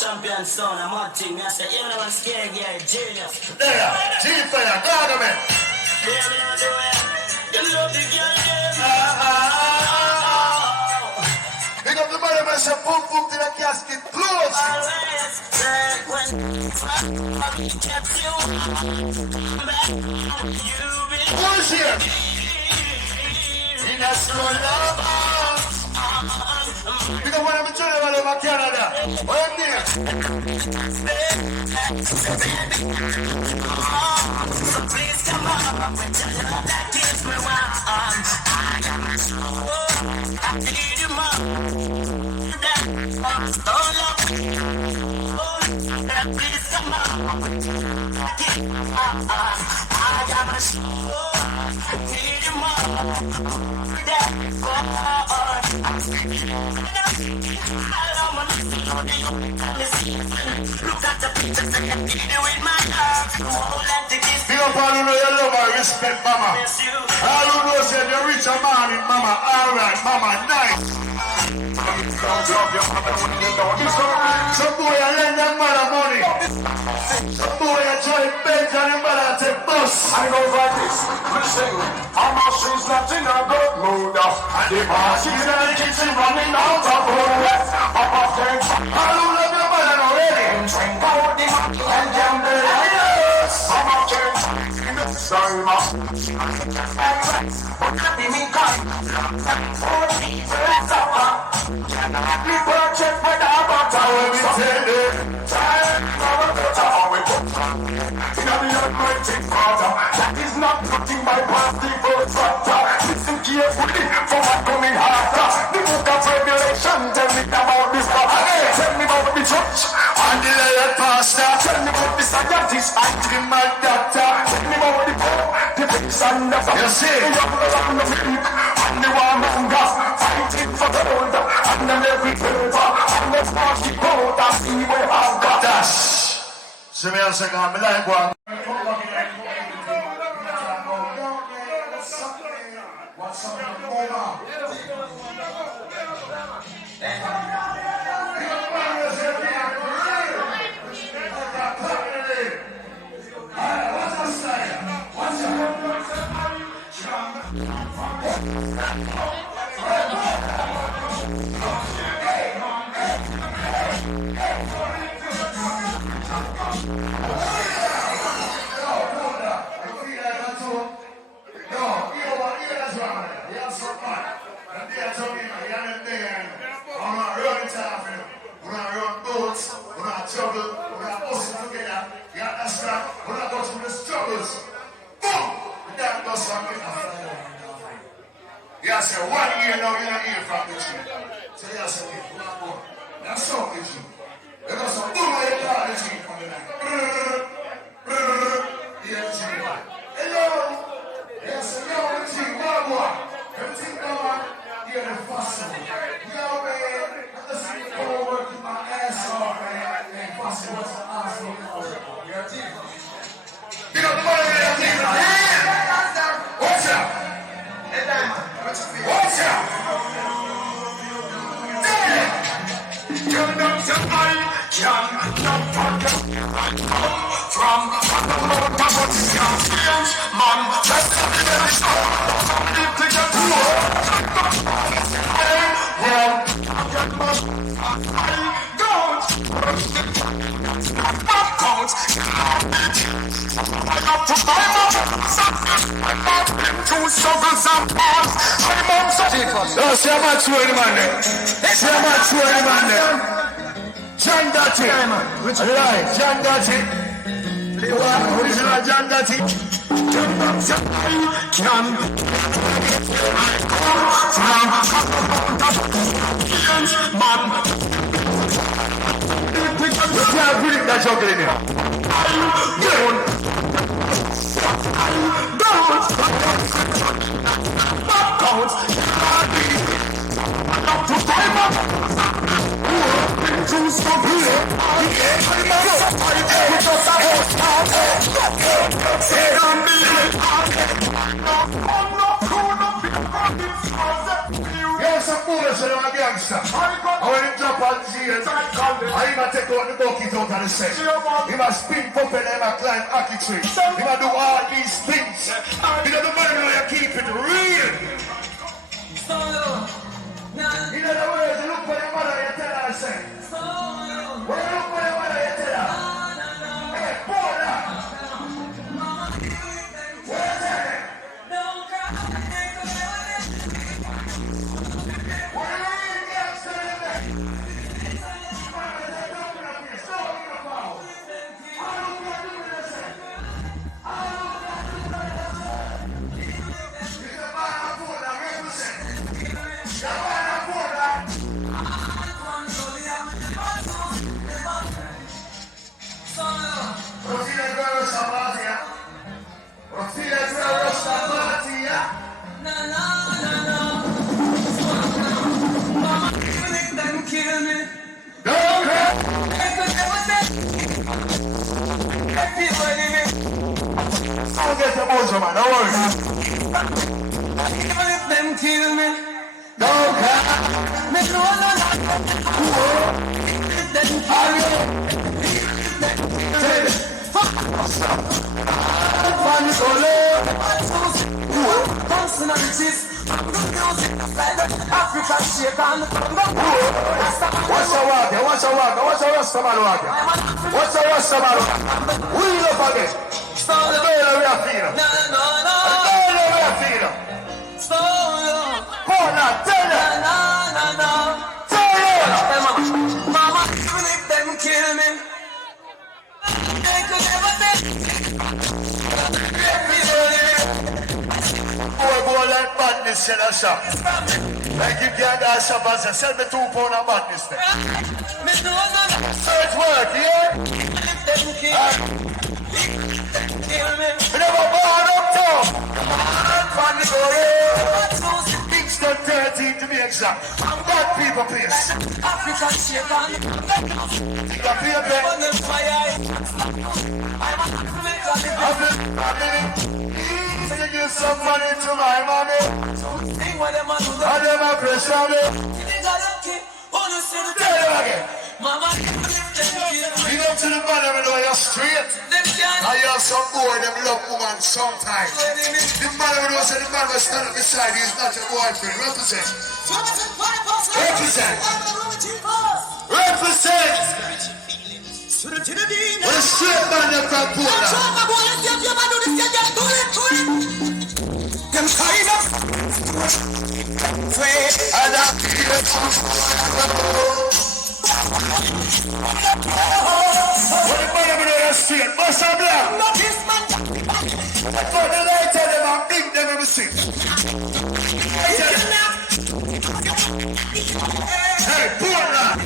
Champion son, I'm on team. I say, you know, I'm scared, yeah, genius. There, G-Fire, guard me. You love the girl, Pick up the money, man, say, boom, boom, till the casket close. always say when I kept you back, Who's here? In a slow love. Pick up one of the children all over Canada. I'm there. please come on, that gives me one. I am slow, I need you more. Don't love please come on, I am slow, I need you more. Look at the pictures and you in my heart. Big up all who know you love and respect mama. All who know say you reach a man in mama. All Alright, mama, nice. Some boy I lend that mother money. Some boy I try to bend on him, but I take bus. I go like this, listen. Mama, she's not in a good mood. And the boss is in the kitchen running out of food. Papa thanks. I don't love your mother already. Drink out the and gamble. Mama thanks. Sorry, ma. We purchase with our butter. We tell them. In the Almighty Father, that is not nothing by plastic or factor. Listen carefully for what coming after. The book of Revelation, tell me about this father. Tell me about the church and the lay pastor. Tell me about the scientist and the mad doctor. Tell me about the poor, the pigs and the fat. You see? The young and the weak and the warmonger. Fighting for the old and the every favor. And the party cold and the way of God. See me a second, I'm like one. What's up, Yeah, say 1 year now you're not here from the tree. So yeah, say wait, that's so with you. You got some boom on your car, the tree from the night. Yeah, the tree. Hello. Yeah, say yo, the tree, what? Everything come on. You're the fossil. Yo, man, I'm just sitting here working my ass off, man. And fossil, what's the asshole? You're a team. You know the money in your team. What's up? Watch out! You know I cannot from the Lord of what is your feelings, man. Just a little something to get to see how much you any man there. See how much you any man there. John Dutty. Right, John Dutty. Original John Dutty. You can't predict that you're getting here. Here's some bullets in our gangster. I want him drop on G's. I even take out the bucket out of the set. He must spin up and he must climb hockey tree. He must do all these things. You know the money where you keep it real. In other words, look for your mother, you tell her, say. When you look for your mother, you tell her. Hey, boy, now. Where is it? Don't cry. What are you eating, gangster, in there? Don't get the motion, man. Don't worry. Even if them kill me, What's a Rastaman walking? What's a Rastaman? Wheel up again. The girl we are feeling. The girl we are feeling. Portland, tell them. Tell them. Mama, even if them kill me, they could never Boy, like badness, sell a shop. Like you can't ask shop and say, sell me 2 pounds of badness there. Search work, yeah? We never born up top. From the door, Kingston 13 to be exact. Bad people place. African shape on You feel me? You give some money to my mommy. And them a pressure me. Tell them again. You go to the bottom and you're straight. I hear some boy, them love woman sometimes. The man who knows that the man will stand up beside you is not your boyfriend. Represent. Represent. Represent. When a straight man you can pull that. Them kind of and I when the man over there straight, bust a block. For the light of them and big them ever see. Hey, Portland.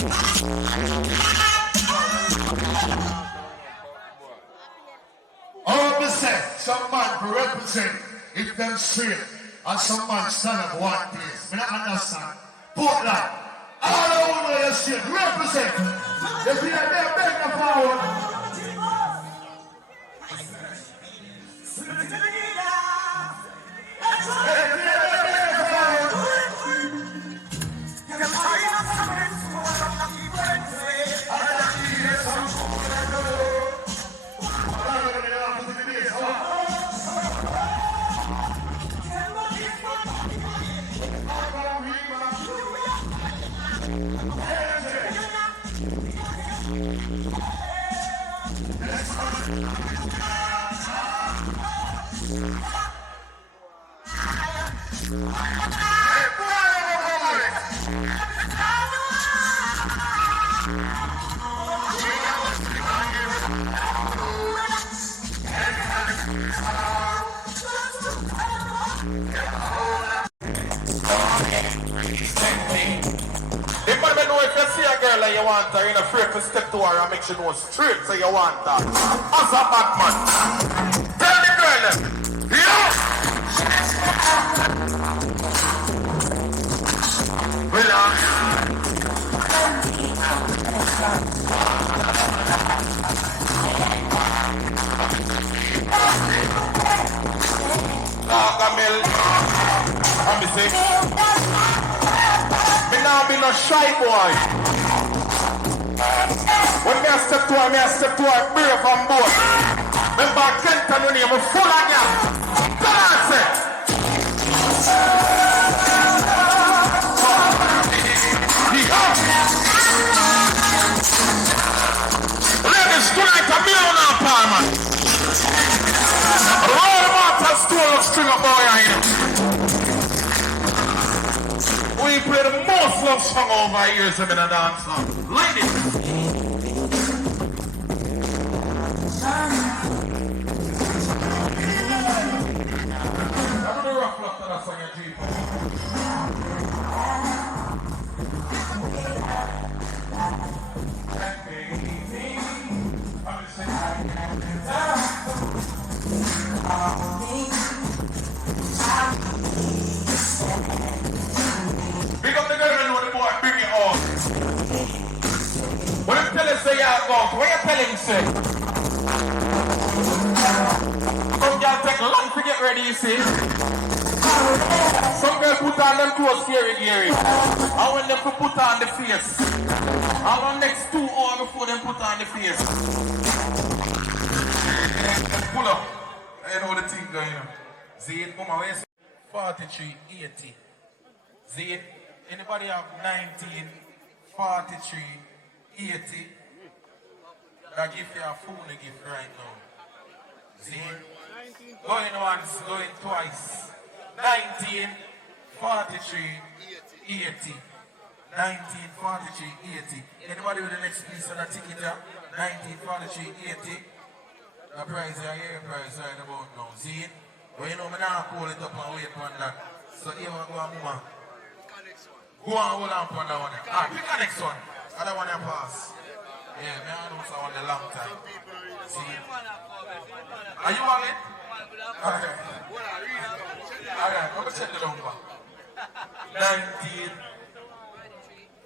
All the same, some man to represent if them straight and some man stand up one place. I don't understand. Portland, all over the straight, represent. If you are there, beg the forward. You want her, you're not afraid to step to her and make sure you know straight, so you want her. As a bad man. Tell the girl them. Yeah! Relax. Camille. I'm the same. Me now be no shy boy. When me a step to her, brave and bold. Remember Kensington when I'm full of gas. That's it. Ladies, tonight a million apartment. Roll water stole of string of boy in. We play the most love song over years in the dance song. Ladies. Big up the girl and know the boy, bring it on. When you tell him say you're going, what you tell him say? Some girl take long to get ready, you see. Some girls put on them clothes scary, Gary. And when they put on the face. And the next 2 hours before them put on the face. Pull up. I know the thing going on. Zane, come on, 43, 80. Zane, anybody have 19, 43, 80? I give you a phone gift right now. Zane, going once, going twice. 19, 43, 80. 19, 43, 80. Anybody with the next piece on the ticket here? 19, 43, 80. The price here, price right about now. Zane, well, you know, I'm not hold it up and wait on that. So here we go, Mama. Go and hold on for that one. Ah, pick the next one. Other one I pass. Yeah, man, I know someone a long time. See? Are you on it? Alright. Alright, I'm going to check the number. 19,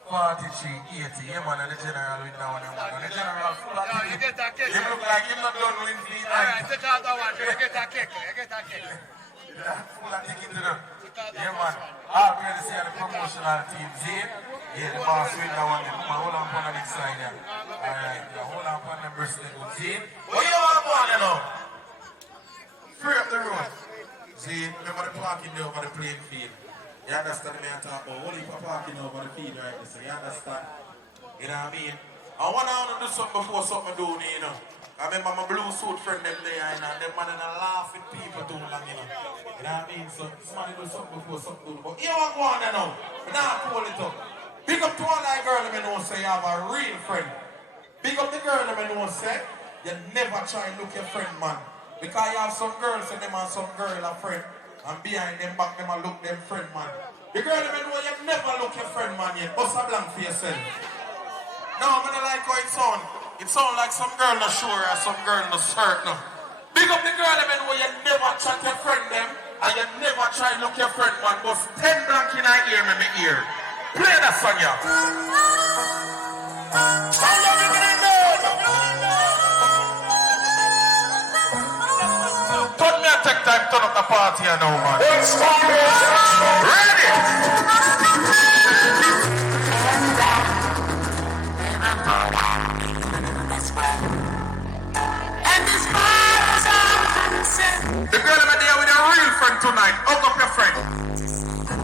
43, 80. Yeah, man, and the general with that one. The general full of ticket. You look like you're not done with the night. Alright, take out that one. You get a cake. Yeah, full of ticket to them. Yeah, man. All going to see the promotional team. See? Yeah, the boss with that one. Hold on for the next side there. Alright, yeah, hold on for the birthday. See? What you want to go on, you know? Free up the road. See? Remember the parking there over the playing field. You understand me? I talk about only for parking over the field right there. So you understand? You know what I mean? I want to do something before something do, you know. I remember my blue suit friend them there, you know, them man and I laugh with people too long, you know. You know what I mean? So somebody do something before something do. But here I go on there now. Now pull it up. Big up to all that girl that know say you have a real friend. Big up the girl that know say you never try and look your friend, man. Because you have some girls and them and some girl a friend. And behind them back them and look them friend, man. The girl that know you never look your friend, man, yet. Bust a blank for yourself. Now I'm gonna like how it sound. It sounds like some girl not sure or some girl not certain. Big up the girl that know you never chat your friend them and you never try look your friend, man. But 10 blank in her ear, me ear. Play that song, yeah. Turn me and take time, turn up the party here now, man. Ready? The girl over there with a real friend tonight. Hug up your friend.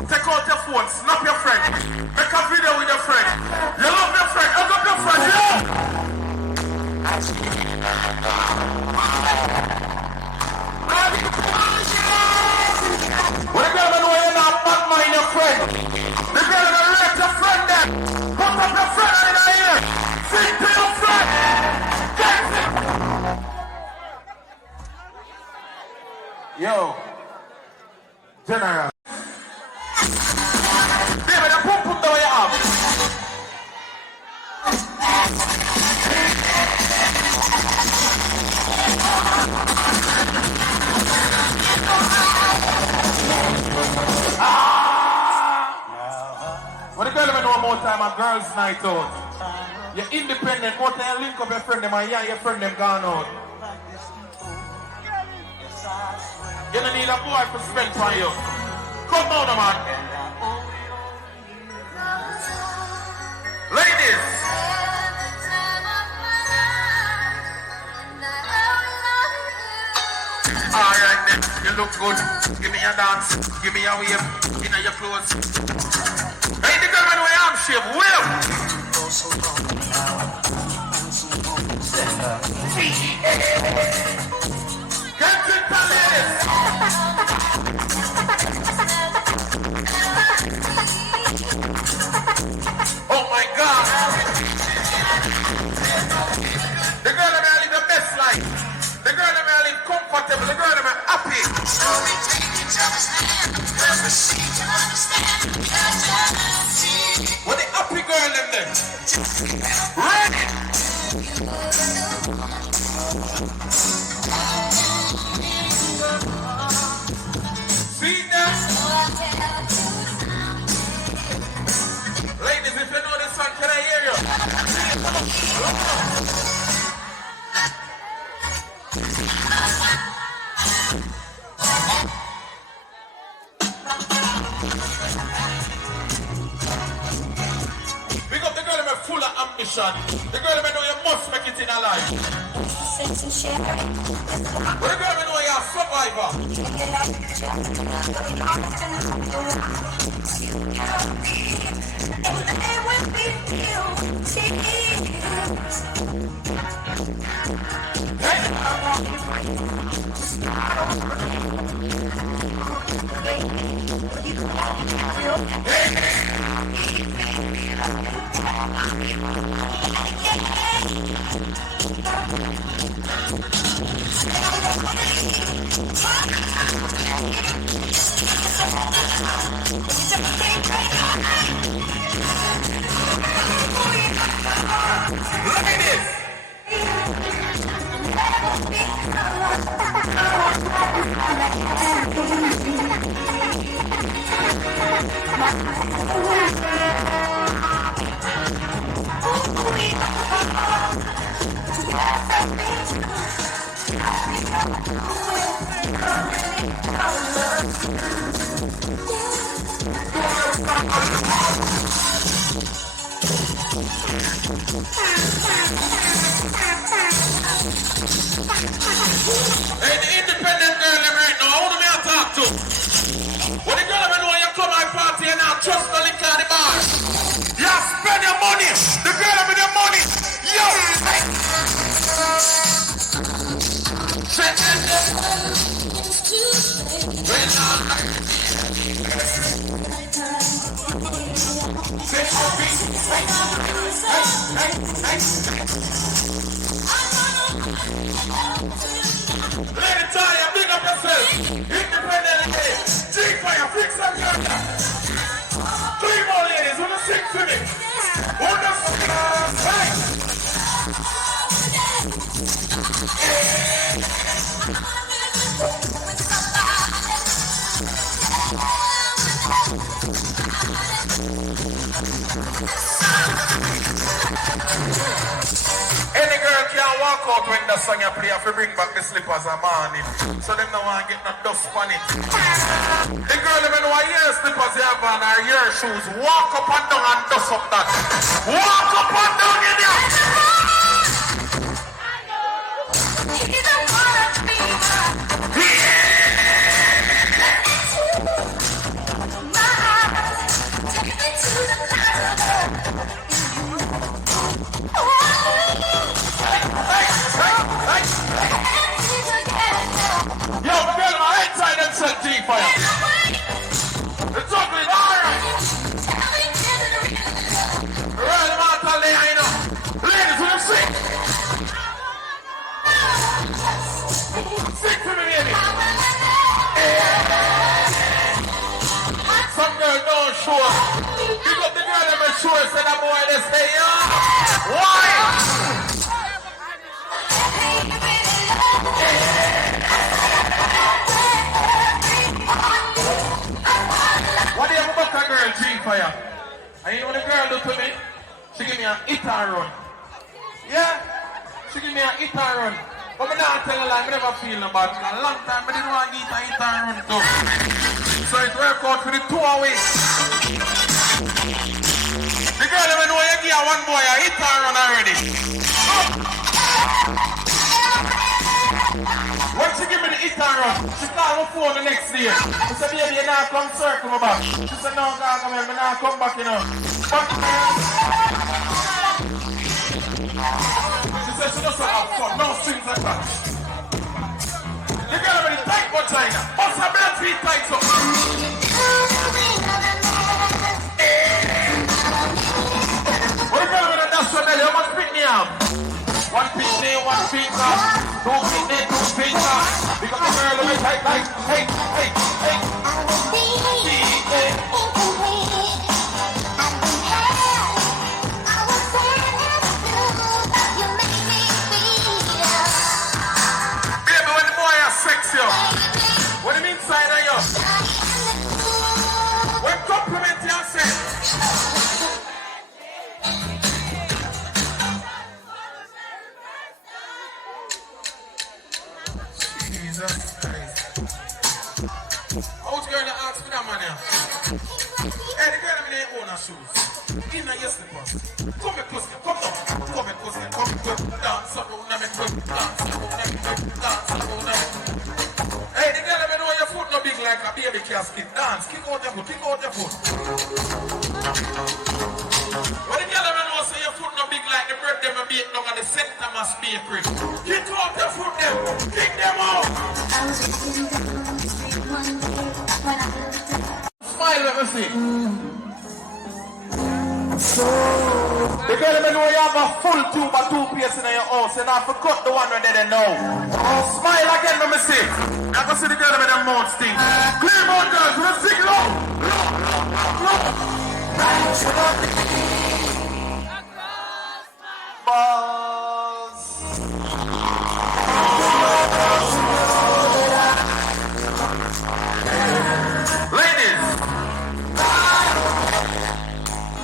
Take out your phone, snap your friend. Make a video with your friend. You love your friend, hug up your friend, yeah! When the girl know you're not bad mind your friend. The girl gonna rate your friend then. Put up your friend in the ear. Sing to your friend. Get it. Yo, General. Baby, the pump down your arm. When the girl even one more time, a girls' night out. You're independent, more time you link up your friend them and your friend them gone out. You don't need a boy to spend for you. Come on, man. Ladies. Alright then, you look good. Give me a dance. Give me a wave. You know your clothes. Hey, the girl when we arm shave. Wave. Kensington ladies. Oh my God. The girl that may live the best life. The girl that may live comfortable. The girl that may happy. So we take each other's hand. What the happy girl them then? Ready? See them? Ladies, if you know this song, can I hear you? mission. The girl me know you must make it in a life. But the girl me know you're a survivor. Look at this. Hey, the independent girl right now, who do me I talk to? When the girl know you come my party and now trust the liquor at the bar. You spend your money. The girl with your money. Yo! Lady Taya, big up yourself. Independent again. G-Fire, fix that girl. 3 more ladies, wanna sing to me? Wanna sing? Hey! Any girl can't walk out when the song you play if you bring back the slippers a morning. So them don't want to get no dust on it. The girl even know your slippers you have on or your shoes. Walk up and down and dust up that. Walk up and down in there. Yo, girl, my inside and set G-Fire. It's ugly, alright. Right, I'm out all day, I know. Ladies, will you sing? Sing to me, baby. Some girl don't show. Pick up the girl that may show us that boy they stay young. Why? What do you have about a girl, G-Fire? And you know what the girl do to me? She give me a hit and run. Yeah? She give me a hit and run. But I don't tell her like I never feel no bad. A long time I didn't want to get a hit and run too. So it worked out for the 2 hours. The girl even know you give one boy a hit and run already. When she give me the hit and run, she called my phone the next day. She said, baby, you not come circle me back. She said, no, God, come here, I not come back, you know. But, she said, she doesn't have fun, no strings like that. The girl already tight for China. What's her blood feet tight up? What the girl with a dash on you must pick me up. 1 pick me, 1 finger. 2 pick me, 2 finger. Because the girl will be tight like, hey, hey, hey. Baby, when the boy has sex you, what do you mean inside of you? When compliment yourself. Jesus Christ. How's the girl that asked me that man here? Hey, the girl that ain't own your shoes. In your slippers. Come here, pussy. Come down. Come here, pussy. Come here. Dance around and make dance around and dance around and. Hey, the girl, let me know your foot no big like a baby casket. Dance. Kick out your foot. Kick out your foot. When the girl, let me know say your foot no big like the bread them a bake down at the center must bakery. Kick out your foot them. Kick them out. Smile, let me see. The girl, let me know you have a full tube of toothpaste in your house and I forgot the one when they didn't know. Smile again, let me see. I can see the girl with them mouth stink. Clear mouth girls, let's sing low. Balls. Ladies.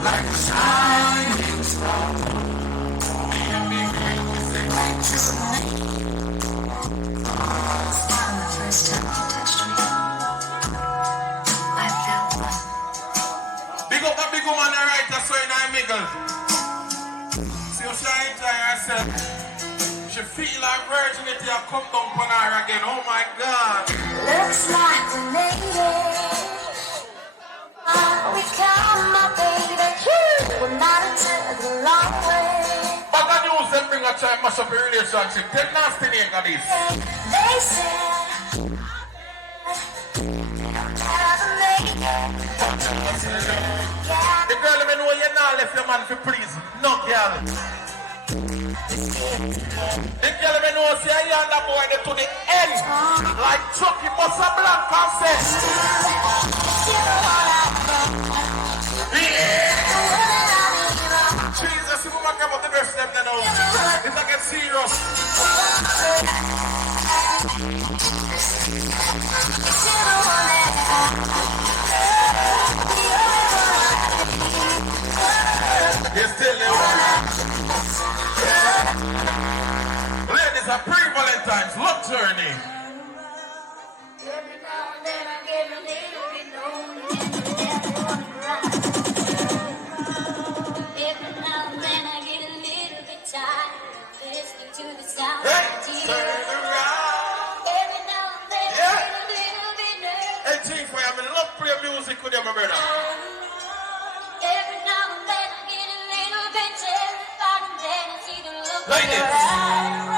Like a shining star. First time you touched me, I felt love. Big up a big woman right that's so in our middle. See how she enjoy herself. She feel like virginity have come down on her again. Oh my God. Looks like we made it. We come, my baby. We're not until the long way. But the news them bring a child mash up a relationship. Tell nasty nigga this. They said the girl let me know you not left your man for please. No girl. The girl let me know say you and that boy to the end. Like Chucky Bossa Blanc and says. Jesus, if we make about the rest of them now, it's like get serious. You're still there. Ladies are pre-Valentine's love journey. every now and then I get a little bit lonely and wanna cry. Every now and then I get a little bit tired of listening to the sound Hey, of tears. turn around. Every now and then Yeah. I get a little bit nervous. Hey, Chief, I love play music with you, my brother. Every now and then I get a little bit terrified and then I see the look in Ladies. your eyes.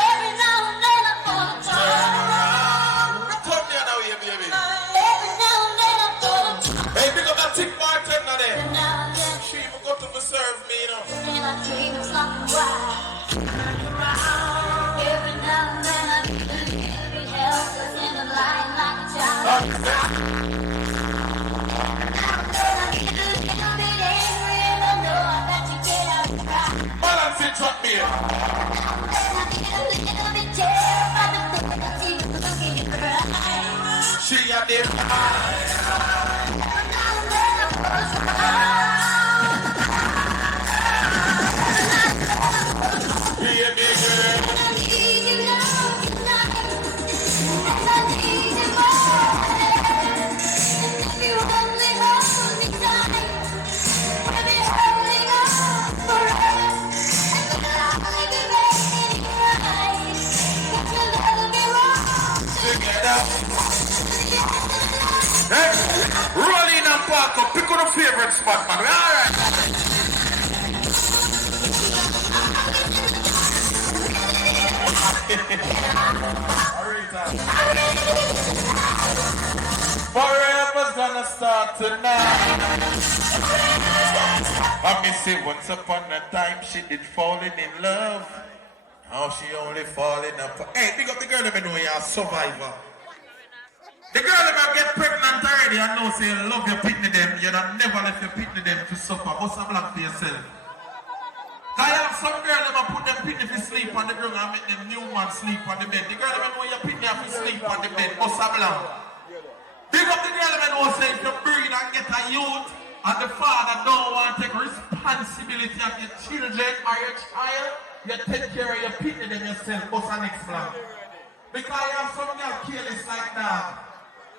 Every now and then I wanna turn around. Turn the other way, baby. Every now and then I wanna turn Hey, pick up that tick bartender there. around. She even got to serve me, you know. Then I dream of something wild. Every now and then I get a little bit helpless and I'm lying like a child. Then I get a little bit angry and I know I got to get out and cry. Balance it, truck me. Then I get a little bit terrified and think I see the look in your eyes. She a there. Every now and then I wanna smile. Hear me, girl. I need you now tonight, and I need you more. And if you only hold me tight, we'll be holding on forever. And I'll be making it right. If you love me wrong, Together. Hey, roll in and park up. Pick on a favorite spot, man. All right. Forever's gonna start tonight. I miss it once upon a time she did falling in love. Now she only falling up. Hey, big up the girl let me know you're a survivor. The girl that get pregnant already and know say you love your pitney them, you don't never let your pitney them to suffer. What's a black for yourself? I have some girl that put them pitney to sleep on the ground and make them new man sleep on the bed. The girl that know your pitney have to sleep on the bed. What's a black? Big up the girl that know say if you breed and get a youth and the father don't want to take responsibility of your children or your child, you take care of your pitney them yourself. What's the next black? Because I have some girl careless like that.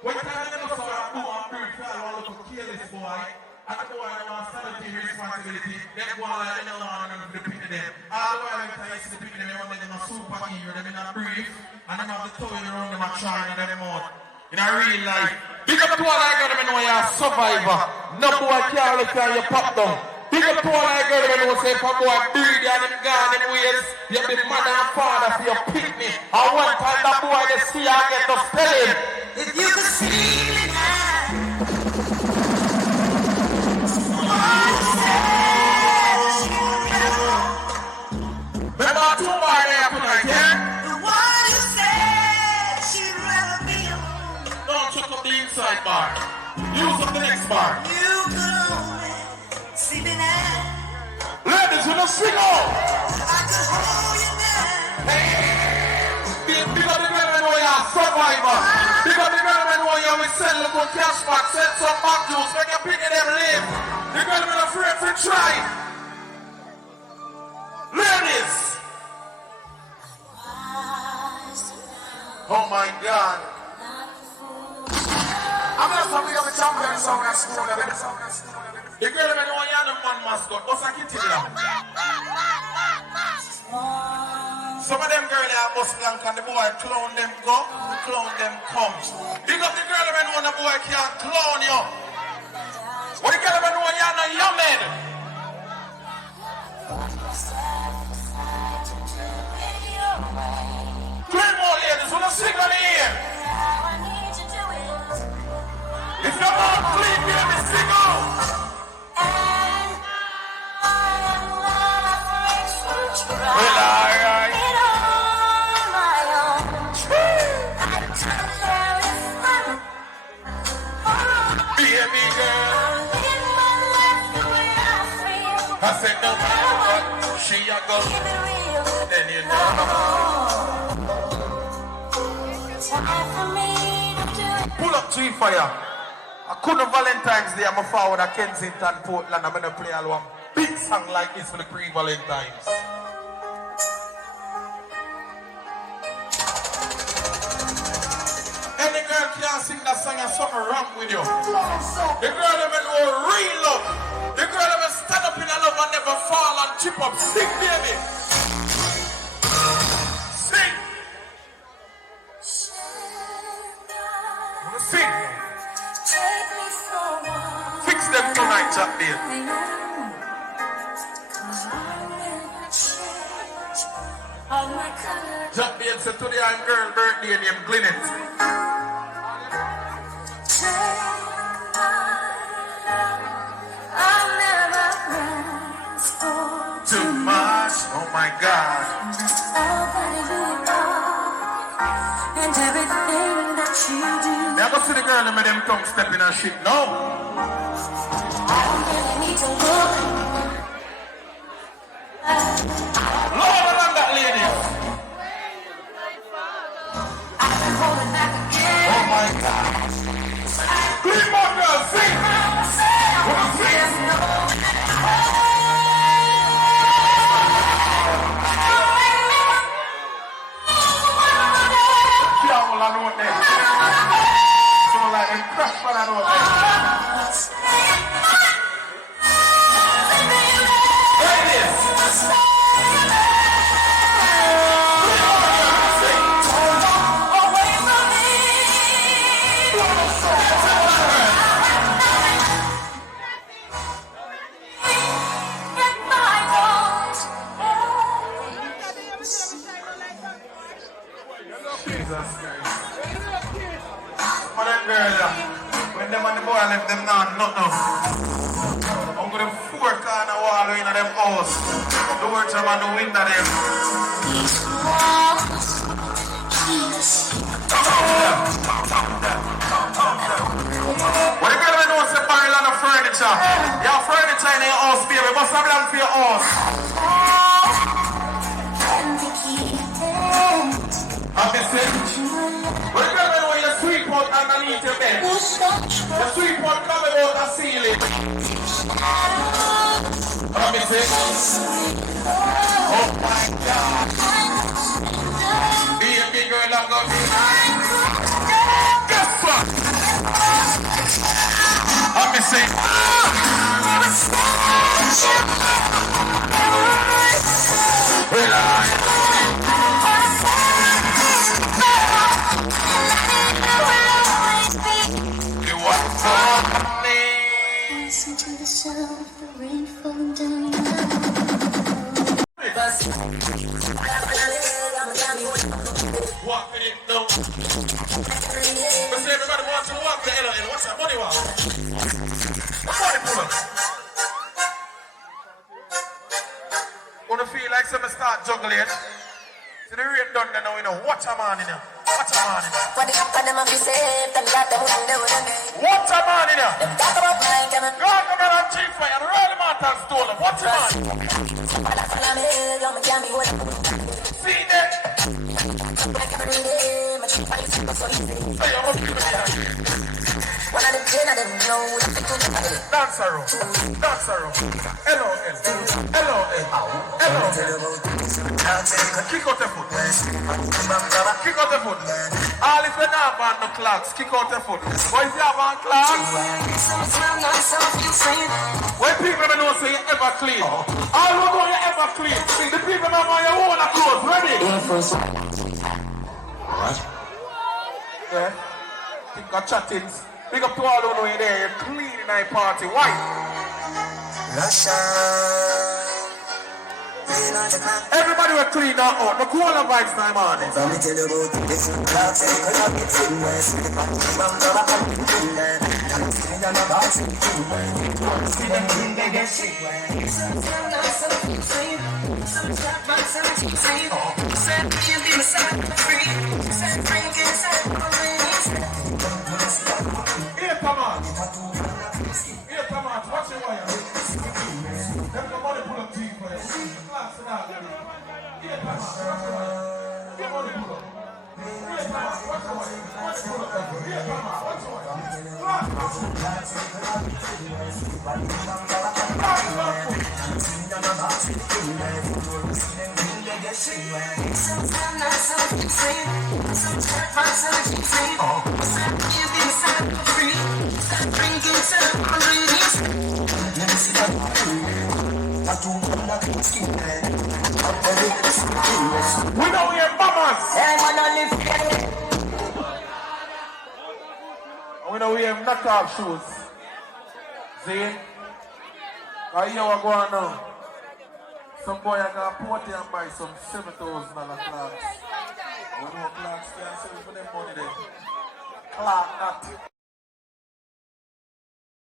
When you tell them so I do and breathe, I want to kill this boy. And the boy I want to take responsibility. Them go like they don't want to pick them. All the while I used to pick them, they want them a superhero, them in a brief, and them have the toy around them and trying them out. In a real life. Big up to all I got them know you're a survivor. No boy can't look at you pop down. Big up to all I got them know say if a boy breathe and them gone in ways, you be mother and father for your picnic. And one time that boy they see I get to tell him. If you could see me now, remember two boys there tonight, yeah? the one who said she'd rather be alone. Don't check up the inside bar. Use up the next bar. You could only see me now. Ladies, you don't sing out. I could hold you now. Big up the girl and know you're a survivor. Big up the girl and know you will sell little cash back, send some back juice, make your picking them live. The girl been afraid to try. Ladies. Oh my God. I'm not something of a champion song that's school. The girl been know you're the man mascot. What's a kitty there? Some of them girls are bus blank and the boy clown them go, clown them come. Big up the girl that know the boy can't clown you. What the girl that know you're not young man? Three more ladies, wanna sing on here? If you're not clean, baby, sing out. Well, alright. Baby girl, I said no matter what she a go, then you know. Pull up G Fire. I couldn't Valentine's Day, I'm a forward at Kensington Portland. I'm gonna play one big song like this for the pre-Valentine's. Any girl can't sing that song and something wrong with you. The girl that know real love. The girl that stand up in a love and never fall and chip up. Sing, baby. Sing. Sing. Fix them tonight, Jack Beard. Jack Beard said today I'm girl birthday named Glynnett. Too much, oh my God. And everything that you do, Never see the girl that made them tongue step in her shit, no. I don't really need to look. Lower than that, ladies. I can hold it back again. Oh my God. Clean my girl, sing. Wanna sing? Yeah, well, I know what they so like them crash, but I know what they when them and the boy left them down, not now. I'm going to four corner wall in them house. The words are on the window them. What the girl know is a barrel on the furniture. Your furniture in your house, baby. Must have belong for your house. I'm missing. What the girl know your sweet pot underneath your bed. The sweet pot coming out the ceiling. I'm missing. Oh my God. Be a big girl, I'm gonna be. Guess what? sing. You want for me? Listen to the sound of the rain falling down. Walk with it, no. Let's say everybody wants to walk the LOL. What's that money walk? Money pull up. Gonna feel like some start juggling. See the rain done there now, you know. Watch a man in here. Watch a man in here. Watch a man in here. God come here and chief fire and roll him out and stole him. Watch a man. See that? Dancer, LOL. Kick out the foot. Kick out the foot. All if you not have no clogs, kick out the foot. But if you have on clogs, when people don't know say you ever clean, all who know you ever clean, the people don't know you own a clothes. Ready? What? Yeah. Think of chattings. Big up to all who know you there. You're clean in our party. Why? Everybody will clean now out. The cola vibes time on it. Here, come on. Here, come on. Watch your wire. Everybody pull up team for you. Class it out. Here, come on. Watch your wire. Everybody pull up. Here, come on. Watch your wire. Watch your wire. Here, come on. Watch your wire. Class. We know we are mamas. We know we have knockoff shoes. See? I hear what going on. Some boy I got a party and buy some $7,000 clocks. I know clocks can't sell for them money there. Clock not.